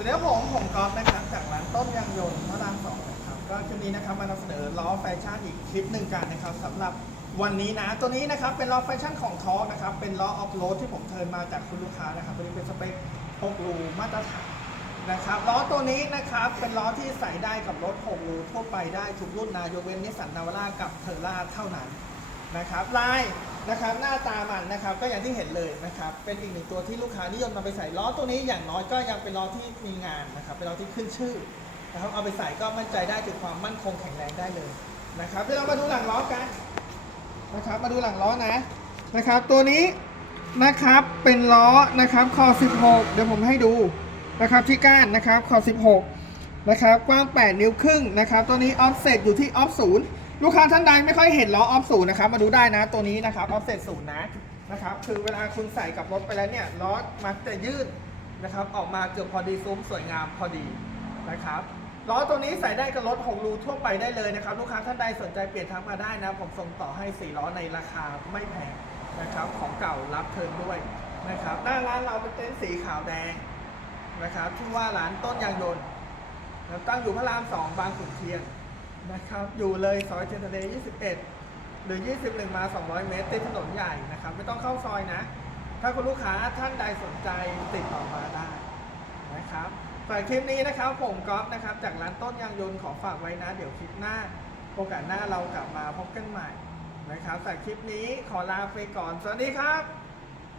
วัสดีครับผมผมกอล์ฟนะครับจากร้านต้นยางยนต์พระรามสองนะครับก็คลิปนี้นะครับมานำเสนอล้อแฟชั่นอีกคลิปหนึ่งกันนะครับสำหรับวันนี้นะตัวนี้นะครับเป็นล้อแฟชั่นของทอร์กนะครับเป็นล้อออฟโรดที่ผมเทิร์นมาจากคุณลูกค้านะครับตัวนี้เป็นสเปค6รูมาตรฐานนะครับล้อตัวนี้นะครับเป็นล้อที่ใส่ได้กับรถ6รูทั่วไปได้ทุกรุ่นนะยกเว้นนิสสันนาวาร่ากับเทอร่าเท่านั้น นะครับลายนะครับหน้าตามันนะครับก็อย่างที่เห็นเลยนะครับเป็นอีกหนึ่งตัวที่ลูกค้านิยมนำไปใส่ล้อตัวนี้อย่างน้อยก็ยังเป็นล้อที่มีงานนะครับเป็นล้อที่ขึ้นชื่อนะครับเอาไปใส่ก็มั่นใจได้ถึงความมั่นคงแข็งแรงได้เลยนะครับเดี๋ยวเรามาดูหลังล้อกันนะครับมาดูหลังล้อนะนะครับ ตัวนี้นะครับเป็นล้อนะครับคอ 16 เดี๋ยวผมให้ดูนะครับที่ก้านนะครับคอ 16 นะครับกว้าง 8 นิ้วครึ่งนะครับตัวนี้ออฟเซตอยู่ที่ออฟศูนย์ ลูกค้าท่านใดไม่ค่อยเห็นล้อออฟศูนย์นะครับมาดูได้นะตัวนี้นะครับออฟเซตศูนย์นะนะครับคือเวลาคุณใส่กับรถไปแล้วเนี่ยล้อมักจะยืดนะครับออกมาเกือบพอดีซุ้มสวยงามพอดีนะครับล้อตัวนี้ใส่ได้กับรถ6รูทั่วไปได้เลยนะครับลูกค้าท่านใดสนใจเปลี่ยนทักมาได้นะ ผมส่งต่อให้4ล้อในราคาไม่แพงนะครับของเก่ารับเทิร์นด้วยนะครับหน้าร้านเราเป็นเต็นท์สีขาวแดงนะครับชื่อว่าร้านต้นยางยนต์ตั้งอยู่พระราม2บางขุนเทียน นะครับ อยู่เลยซอยเทียนทเล21 หรือ 21 มา 200 เมตรติดถนนใหญ่นะครับ ไม่ต้องเข้าซอยนะ ถ้าคุณลูกค้าท่านใดสนใจติดต่อมาได้นะครับฝากคลิปนี้นะครับ ผมก๊อฟนะครับ จากร้านต้นยางยนต์ขอฝากไว้นะ เดี๋ยวคลิปหน้าโอกาสหน้าเรากลับมาพบกันใหม่นะครับแต่คลิปนี้ขอลาไปก่อน สวัสดีครับ